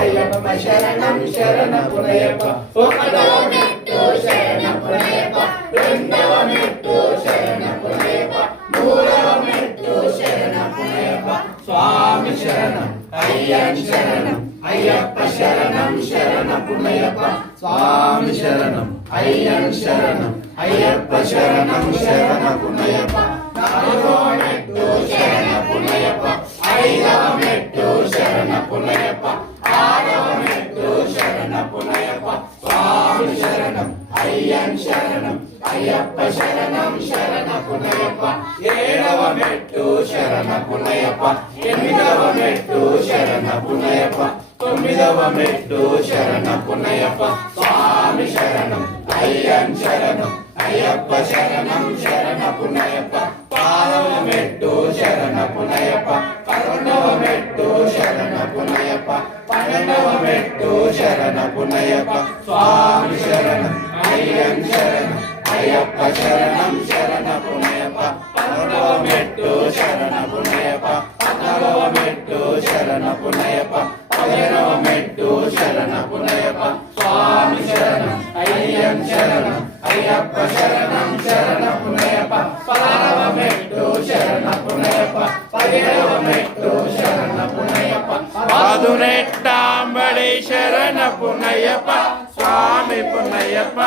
అయ్యప్ప శరణం శరణ పునయప్ప ఒకటవ మెట్టు శరణ పునయప్ప రెండవ మెట్టు శరణ పునయప్ప మూడవ మెట్టు శరణ పునయప్ప స్వామి శరణం అయ్యన్ శరణం అయ్యప్ప శరణం శరణ పునయప్ప స్వామి శరణం అయ్యన్ శరణం అయ్యప్ప శరణం శరణ పునయప్ప నాలుగవ మెట్టు శరణ పునయప్ప ఐదవ మెట్టు శరణ పునయప్ప ఆరవ మెట్టు శరణ పునయప్ప స్వామి శరణం అయ్యన్ శరణం అయ్యప్ప శరణం శరణ పునయప్ప ఏడవ మెట్టు శరణ పునయప్ప ఎనిమిదవ మెట్టు శరణ పునయప్ప తొమ్మిదవ మెట్టు శరణ పునయప్ప స్వామి శరణం అయ్యన్ శరణం అయ్యప్ప శరణం శరణ పునయప్ప పదవ మెట్టు శరణ పునయప్ప పదకొండవ మెట్టు శరణ పునయప్ప పన్నెండవ మెట్టు శరణ పునయప్ప స్వామి శరణం అయ్యన్ శరణం అయ్యప్ప శరణం శరణ పునయప్ప పదకొండవ మెట్టు శరణ పునయప్ప పద్నాలుగవ మెట్టు శరణ పునయప్ప పదిహేనవ మెట్టు శరణ పునయప్ప స్వామి శరణం అయ్యన్ శరణం అయ్యప్ప శరణం శరణ పునయప్ప పదహారవ మెట్టు శరణ పునయప్ప పదిహేడవ మెట్టు శరణ పునయప్ప పదునెట్టాంబడి శరణ పునయప్ప స్వామి పునయప్ప